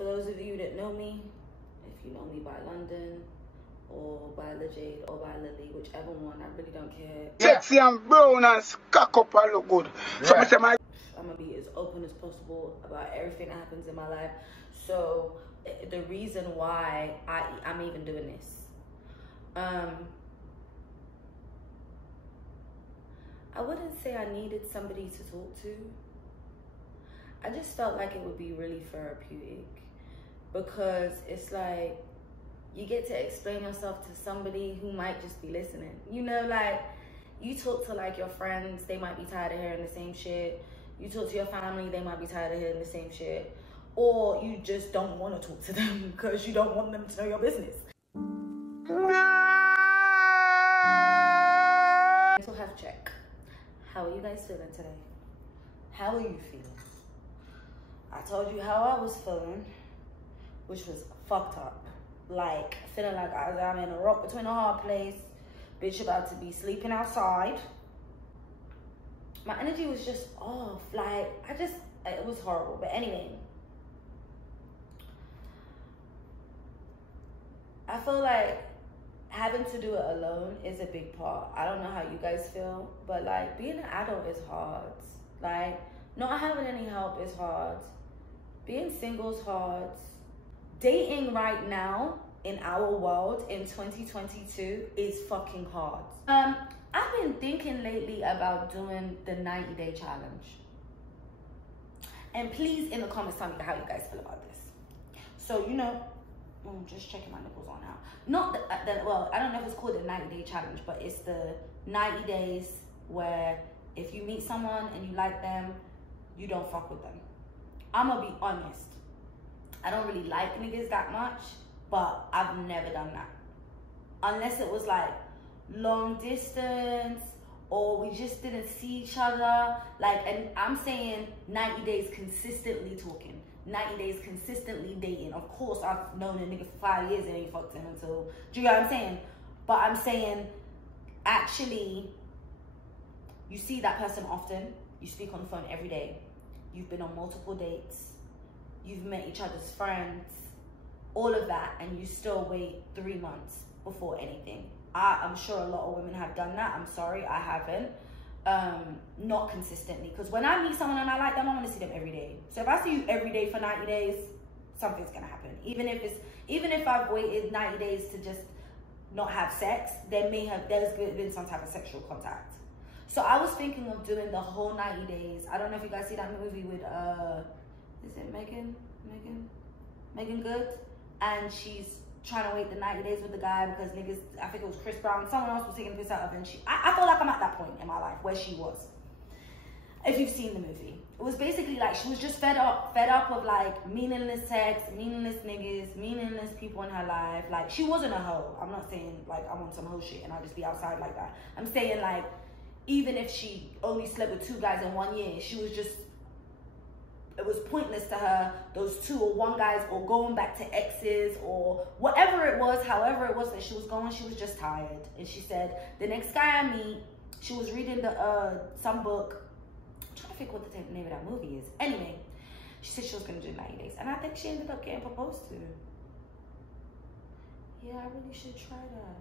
For those of you that know me, if you know me by London or by Jade or by Lily, whichever one, I really don't care. Sexy and brown and cock up and look good. Yeah. So I'm gonna be as open as possible about everything that happens in my life. So the reason why I'm even doing this, I wouldn't say I needed somebody to talk to. I just felt like it would be really therapeutic, because it's like you get to explain yourself to somebody who might just be listening. You know, like you talk to like your friends, they might be tired of hearing the same shit. You talk to your family, they might be tired of hearing the same shit. Or you just don't want to talk to them because you don't want them to know your business. Mental health check. How are you guys feeling today? How are you feeling? I told you how I was feeling, which was fucked up. Like, feeling like I'm in a rock between a hard place. Bitch about to be sleeping outside. My energy was just off. Like, it was horrible. But anyway, I feel like having to do it alone is a big part. I don't know how you guys feel, but like being an adult is hard. Like, not having any help is hard. Being single is hard. Dating right now in our world in 2022 is fucking hard. I've been thinking lately about doing the 90-day challenge. And please, in the comments, tell me how you guys feel about this. So, you know, I'm just checking my nipples on now. Not well, I don't know if it's called the 90-day challenge, but it's the 90 days where if you meet someone and you like them, you don't fuck with them. I'm gonna be honest. I don't really like niggas that much, but I've never done that. Unless it was like long distance or we just didn't see each other. Like, and I'm saying 90 days consistently talking. 90 days consistently dating. Of course, I've known a nigga for 5 years and ain't fucked him until, do you know what I'm saying? But I'm saying, actually, you see that person often. You speak on the phone every day. You've been on multiple dates. You've met each other's friends. All of that, and you still wait 3 months before anything. I'm sure a lot of women have done that. I'm sorry, I haven't. Not consistently, because when I meet someone and I like them, I want to see them every day. So if I see you every day for 90 days, something's gonna happen. Even if I've waited 90 days to just not have sex, there's been some type of sexual contact. So I was thinking of doing the whole 90 days. I don't know if you guys see that movie with is it Megan Good? And she's trying to wait the 90 days with the guy because niggas, I think it was Chris Brown, someone else was taking the piss out of her, and I feel like I'm at that point in my life where she was. If you've seen the movie, it was basically like she was just fed up of like meaningless sex, meaningless niggas, meaningless people in her life. Like, she wasn't a hoe. I'm not saying like I'm on some hoe shit and I'll just be outside like that. I'm saying like, even if she only slept with 2 guys in 1 year, she was just, it was pointless to her, those 2 or 1 guys, or going back to exes, or whatever it was, however it was that she was going, she was just tired. And she said, the next guy I meet, she was reading some book, I'm trying to think what the name of that movie is. Anyway, she said she was gonna do 90 days. And I think she ended up getting proposed to. Yeah, I really should try that.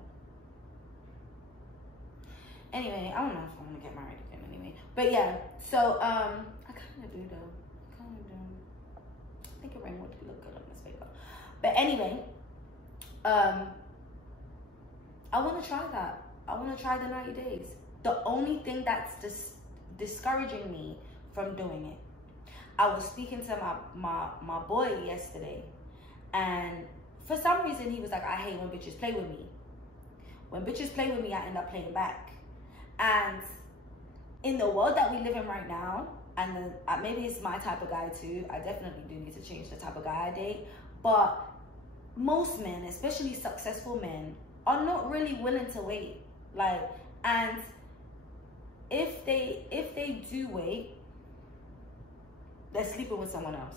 Anyway, I don't know if I'm gonna get married again anyway. But yeah, so I kinda do though. I think a ring would look good on this paper. But anyway, I want to try that. I want to try the 90 days. The only thing that's discouraging me from doing it, I was speaking to my boy yesterday, and for some reason he was like, I hate when bitches play with me. When bitches play with me, I end up playing back. And in the world that we live in right now, and maybe it's my type of guy too, I definitely do need to change the type of guy I date, but most men, especially successful men, are not really willing to wait. Like, and if they do wait, they're sleeping with someone else.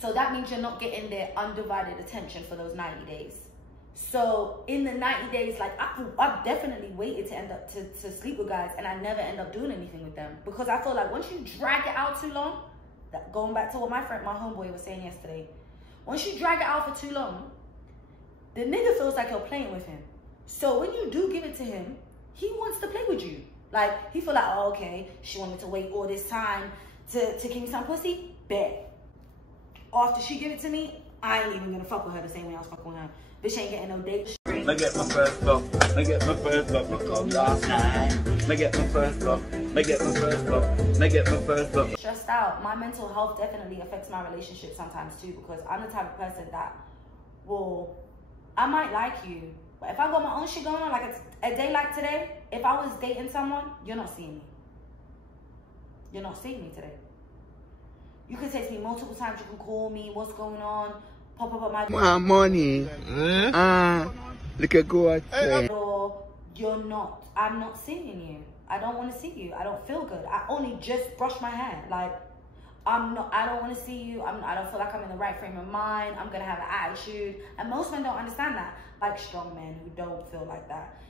So that means you're not getting their undivided attention for those 90 days. So in the 90 days, like I've definitely waited to end up to sleep with guys, and I never end up doing anything with them, because I feel like once you drag it out too long, that going back to what my homeboy was saying yesterday, Once you drag it out for too long, the nigga feels like you're playing with him. So when you do give it to him, he wants to play with you. Like, he feel like, oh, okay, she wanted to wait all this time to give me some pussy. Bet. After she give it to me, I ain't even gonna fuck with her the same way I was fucking with her. Bitch ain't getting no date. I get my first love. I get my first love because last night. I get my first love. I get my first love. I get my first love. Stressed out. My mental health definitely affects my relationship sometimes too, because I'm the type of person that I might like you, but if I got my own shit going on, like a day like today, if I was dating someone, you're not seeing me. You're not seeing me today. You can text me multiple times, you can call me, what's going on, pop up on my money. Look at God. You're not. I'm not seeing you. I don't want to see you. I don't feel good. I only just brushed my hair. Like, I don't want to see you. I don't feel like I'm in the right frame of mind. I'm gonna have an attitude, and most men don't understand that. Like strong men who don't feel like that.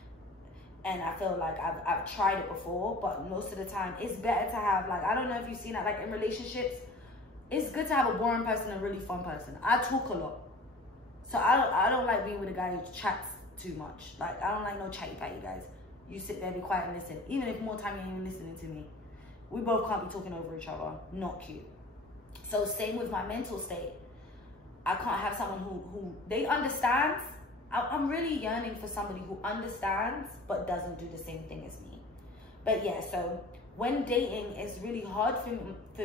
And I feel like I've tried it before, but most of the time it's better to have, like, I don't know if you've seen that, like in relationships, it's good to have a boring person and a really fun person. I talk a lot, so I don't like being with a guy who chats too much. Like, I don't like no chatty patty guys. You sit there, be quiet and listen. Even if more time you ain't even listening to me. We both can't be talking over each other. Not cute. So same with my mental state. I can't have someone who they understand. I'm really yearning for somebody who understands but doesn't do the same thing as me. But yeah, so when dating, it's really hard for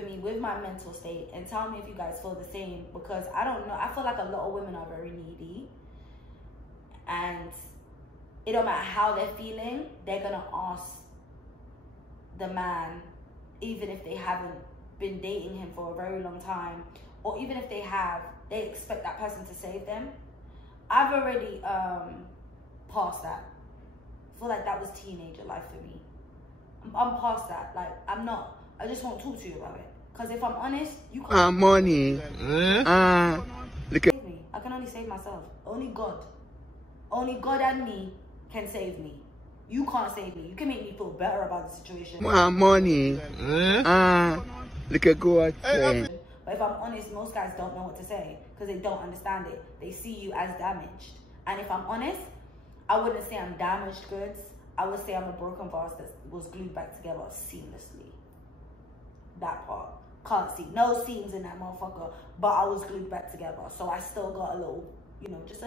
me with my mental state. And tell me if you guys feel the same, because I don't know. I feel like a lot of women are very needy. And it don't matter how they're feeling, they're gonna ask the man, even if they haven't been dating him for a very long time, or even if they have, they expect that person to save them. I've already past that. I feel like that was teenager life for me. I'm past that. Like, I just won't talk to you about it. Because if I'm honest, you can't money. Look at save me. I can only save myself. Only God and me can save me. You can't save me. You can make me feel better about the situation. money. Look at God. But if I'm honest, most guys don't know what to say because they don't understand it. They see you as damaged. And if I'm honest, I wouldn't say I'm damaged goods. I would say I'm a broken vase that was glued back together seamlessly. That part. Can't see. No seams in that motherfucker. But I was glued back together. So I still got a little, you know, just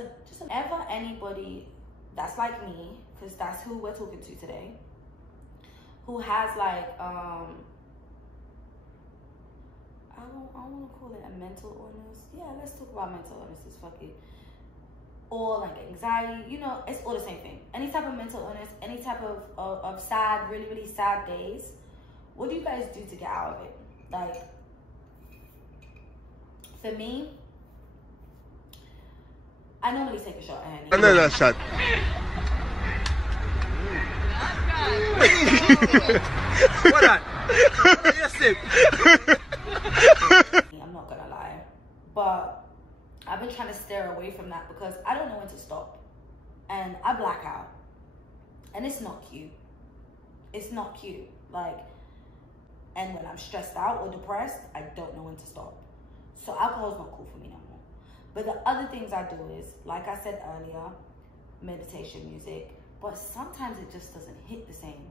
ever anybody that's like me, because that's who we're talking to today, who has like, I want to call it a mental illness. Yeah, let's talk about mental illnesses, fuck it. Or like anxiety, you know, it's all the same thing. Any type of mental illness, any type of sad, really, really sad days, what do you guys do to get out of it? Like, for me, I normally take a shot at Another shot. What that? Yes, I'm not gonna lie, but I've been trying to steer away from that because I don't know when to stop, and I black out, and it's not cute. It's not cute. Like, and when I'm stressed out or depressed, I don't know when to stop. So alcohol's not cool for me no more. But the other things I do is, like I said earlier, meditation music, but sometimes it just doesn't hit the same.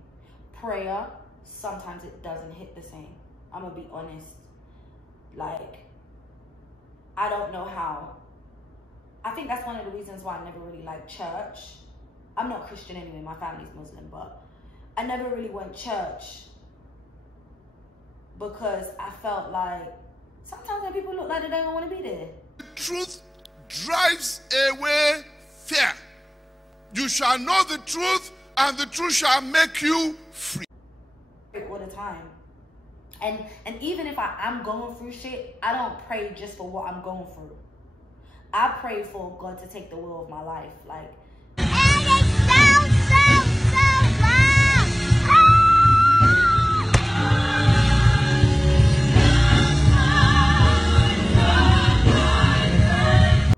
Prayer, sometimes it doesn't hit the same. I'm gonna be honest. Like, I don't know how. I think that's one of the reasons why I never really liked church. I'm not Christian anyway, my family's Muslim, but I never really went church because I felt like sometimes when people look like they don't want to be there. Truth drives away fear. You shall know the truth, and the truth shall make you free. All the time. And even if I am going through shit, I don't pray just for what I'm going through. I pray for God to take the will of my life. Like, and it sounds so loud.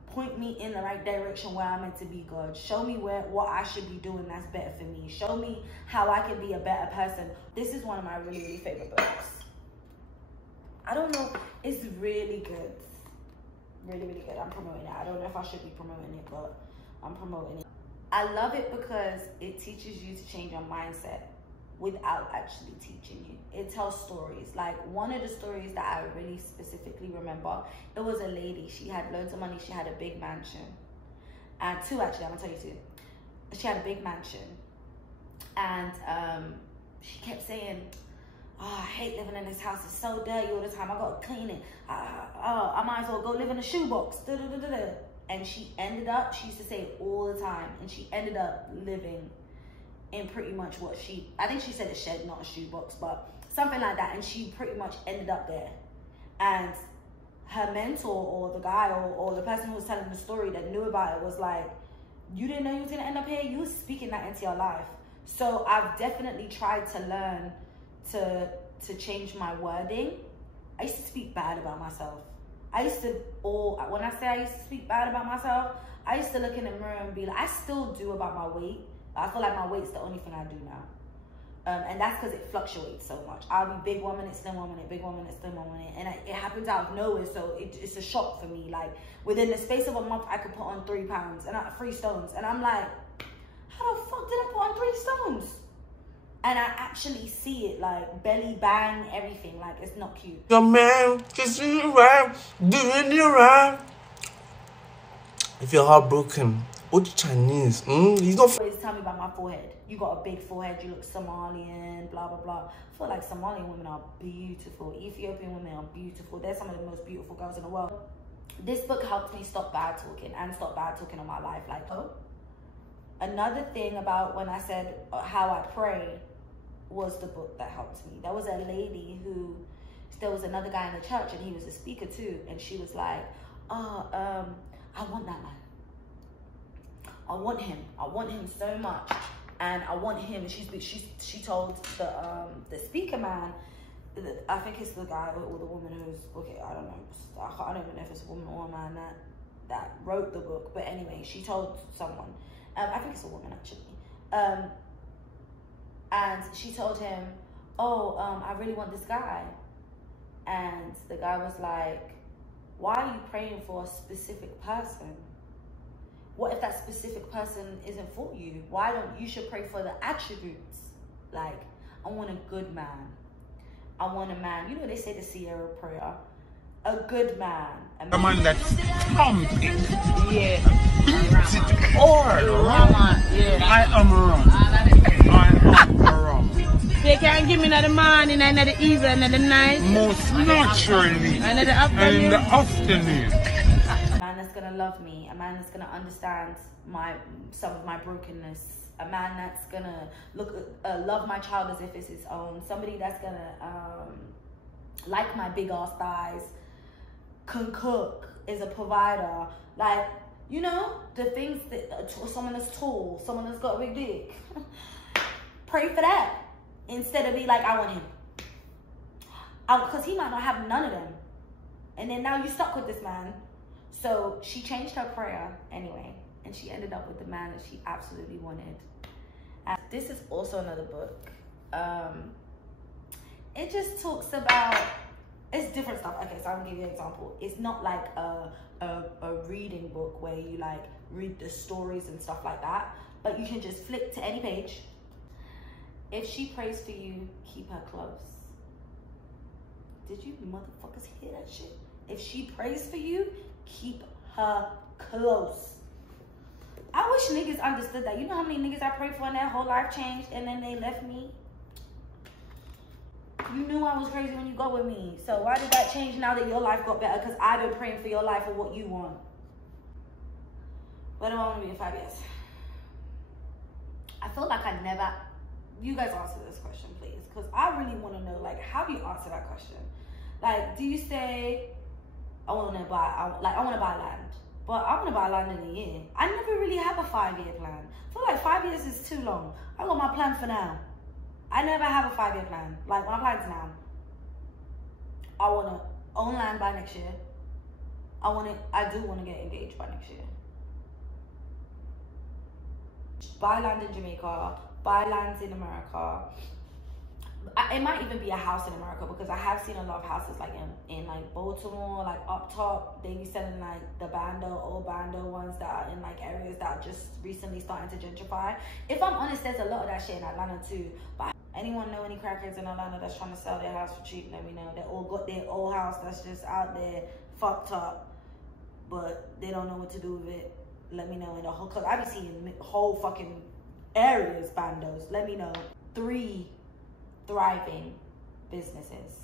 Point me in the right direction where I'm meant to be, God. Show me what I should be doing that's better for me. Show me how I can be a better person. This is one of my really, really favorite books. I don't know, it's really good. Really, really good. I'm promoting it. I don't know if I should be promoting it, but I'm promoting it. I love it because it teaches you to change your mindset without actually teaching you. It tells stories. Like, one of the stories that I really specifically remember, it was a lady. She had loads of money. She had a big mansion. And two, actually, I'm gonna tell you two. She had a big mansion. And she kept saying, oh, I hate living in this house. It's so dirty all the time. I gotta clean it. I might as well go live in a shoebox. And she ended up, she used to say it all the time, and she ended up living in pretty much what I think she said a shed, not a shoebox, but something like that. And she pretty much ended up there. And her mentor, or the guy, or the person who was telling the story that knew about it was like, you didn't know you was gonna end up here? You was speaking that into your life. So I've definitely tried to learn to change my wording. I used to speak bad about myself. When I say I used to speak bad about myself, I used to look in the mirror and be like, I still do about my weight. I feel like my weight's the only thing I do now. And that's because it fluctuates so much. I'll be big 1 minute, slim 1 minute, big 1 minute, slim 1 minute. And it happens out of nowhere, so it's a shock for me. Like, within the space of a month, I could put on 3 pounds, and 3 stones. And I'm like, how the fuck did I put on 3 stones? And I actually see it, like, belly bang, everything. Like, it's not cute. Your man kissing you right, doing you right. If you're heartbroken, what the Chinese? He's not. Always tell me about my forehead. You got a big forehead, you look Somalian, blah, blah, blah. I feel like Somalian women are beautiful. Ethiopian women are beautiful. They're some of the most beautiful girls in the world. This book helped me stop bad talking and stop bad talking in my life. Like, another thing about when I said how I pray was the book that helped me. There was a lady who, there was another guy in the church, and he was a speaker too, and she was like, I want that man. I want him so much, and I want him. She told the speaker man, I think it's the guy or the woman who's, okay, I don't know, I don't even know if it's a woman or a man that wrote the book, but anyway, she told someone, I think it's a woman actually, and she told him, I really want this guy. And the guy was like, why are you praying for a specific person? What if that specific person isn't for you? Why don't you should pray for the attributes? Like, I want a good man. I want a man. You know, they say the Sierra prayer. A good man. A man that's pumping. Yeah. Beats it hard. Yeah. I am wrong. I am wrong. They can give me in the morning, and in the evening, and in the night. Most naturally. And in the afternoon. And in the afternoon. A man that's gonna love me. A man that's gonna understand some of my brokenness. A man that's gonna love my child as if it's his own. Somebody that's gonna like my big ass thighs, can cook, is a provider. Like, you know, the things that someone that's tall, someone that's got a big dick. Pray for that instead of be like, I want him, because he might not have none of them, and then now you're stuck with this man. So she changed her prayer anyway, and she ended up with the man that she absolutely wanted. And this is also another book. It just talks about, it's different stuff. Okay, so I'm gonna give you an example. It's not like a reading book where you like read the stories and stuff like that, but you can just flip to any page. If she prays for you, keep her close. Did you motherfuckers hear that shit? If she prays for you, keep her close. I wish niggas understood that. You know how many niggas I prayed for and their whole life changed and then they left me? You knew I was crazy when you got with me. So why did that change now that your life got better? Because I've been praying for your life or what you want. Where do I want to be in 5 years? I feel like I never... You guys answer this question, please. Because I really want to know, like, how do you answer that question? Like, do you say, I want to buy land. But I want to buy land in a year. I never really have a 5-year plan. I feel like 5 years is too long. I got my plan for now. I never have a 5-year plan. Like, my plan's now. I want to own land by next year. I do want to get engaged by next year. Buy land in Jamaica. Buy land in America. It might even be a house in America, because I have seen a lot of houses like in like Baltimore, like up top. They be selling like the old bando ones that are in like areas that are just recently starting to gentrify. If I'm honest, there's a lot of that shit in Atlanta too. But anyone know any crackheads in Atlanta that's trying to sell their house for cheap? Let me know. They all got their old house that's just out there fucked up, but they don't know what to do with it. Let me know. In the whole, cause I be seeing whole fucking areas bandos. Let me know. 3 thriving businesses.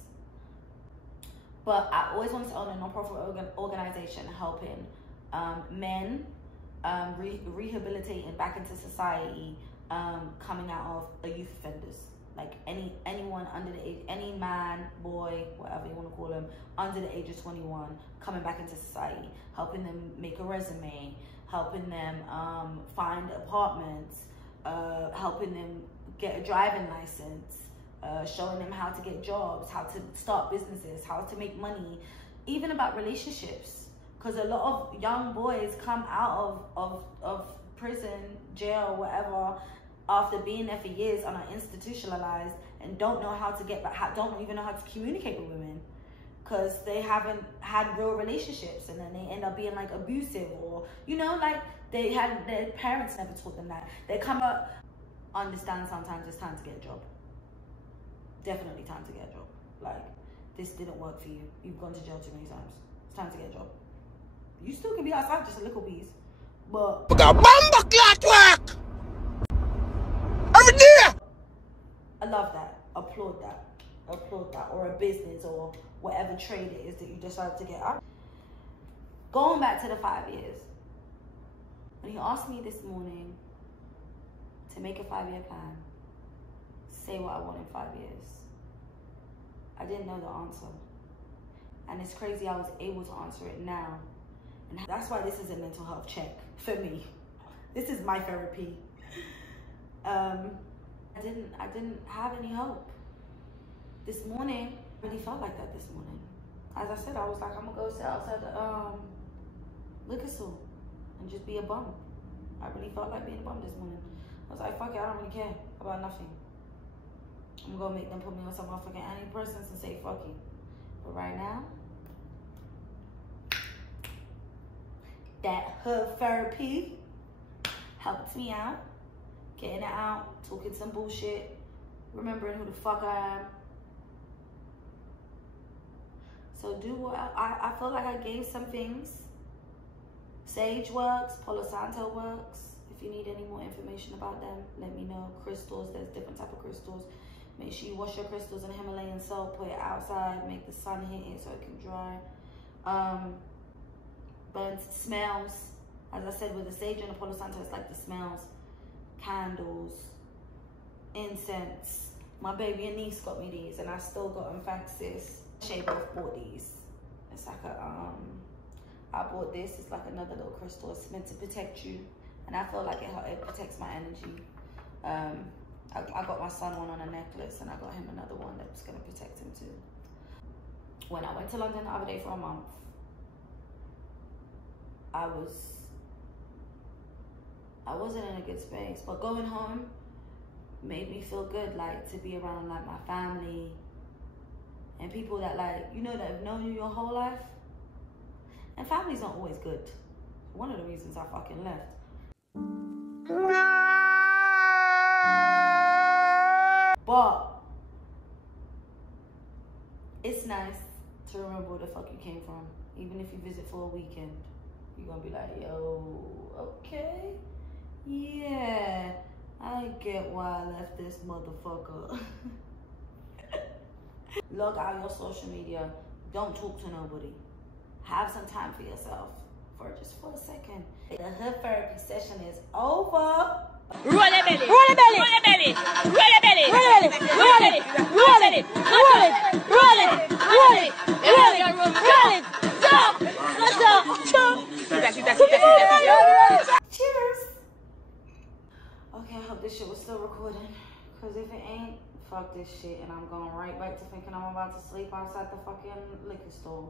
But I always wanted to own a non-profit organization helping men rehabilitating back into society, coming out of youth offenders. Like anyone under the age, any man, boy, whatever you want to call them, under the age of 21, coming back into society, helping them make a resume, helping them find apartments, helping them get a driving license, showing them how to get jobs, how to start businesses, how to make money, even about relationships. Because a lot of young boys come out of prison, jail, whatever, after being there for years and are institutionalized and don't know how to get back, don't even know how to communicate with women, because they haven't had real relationships, and then they end up being like abusive, or like their parents never taught them that. They come up, understand sometimes it's time to get a job. Definitely time to get a job. Like, this didn't work for you. You've gone to jail too many times. It's time to get a job. You still can be outside just a little piece, but I love that. Applaud that. Applaud that. Or a business or whatever trade it is that you decide to get out. Going back to the 5 years. When he asked me this morning to make a 5-year plan, say what I want in 5 years, I didn't know the answer. And it's crazy I was able to answer it now. And that's why this is a mental health check for me. This is my therapy. I didn't have any hope. This morning, I really felt like that this morning. As I said, I was like, I'm gonna go sit outside the liquor store and just be a bum. I really felt like being a bum this morning. I was like, fuck it, I don't really care about nothing. I'm gonna make them put me on some motherfucking antidepressants and say fuck you. But right now, that hood therapy helped me out. Getting it out, talking some bullshit, remembering who the fuck I am. So do what I feel like I gave some things. Sage works, Palo Santo works. If you need any more information about them, let me know. Crystals, there's different type of crystals. Make sure you wash your crystals in Himalayan salt, put it outside, make the sun hit it so it can dry. But smells, as I said, with the sage and the Palo Santo, it's like the smells. Candles, incense. My baby and niece got me these, and I still got them thanks to this. They both bought these. It's like a I bought this. It's like another little crystal. It's meant to protect you, and I feel like it protects my energy. I got my son one on a necklace, and I got him another one that's gonna protect him too. When I went to London the other day for a month, I wasn't in a good space, but going home made me feel good, like to be around like my family and people that that have known you your whole life. And family's not always good. One of the reasons I fucking left. But it's nice to remember where the fuck you came from. Even if you visit for a weekend, you're gonna be like, yo, okay. Yeah, I get why I left this motherfucker. Log out your social media. Don't talk to nobody. Have some time for yourself for a second. The hood therapy session is over. Roll a belly, roll a belly, roll a belly, roll a belly, roll a belly, roll it, roll it, roll it, roll it, roll it, roll it, roll it, stop, Cheers. Okay, I hope this shit was still recording. Cause if it ain't, fuck this shit, and I'm going right back to thinking I'm about to sleep outside the fucking liquor store.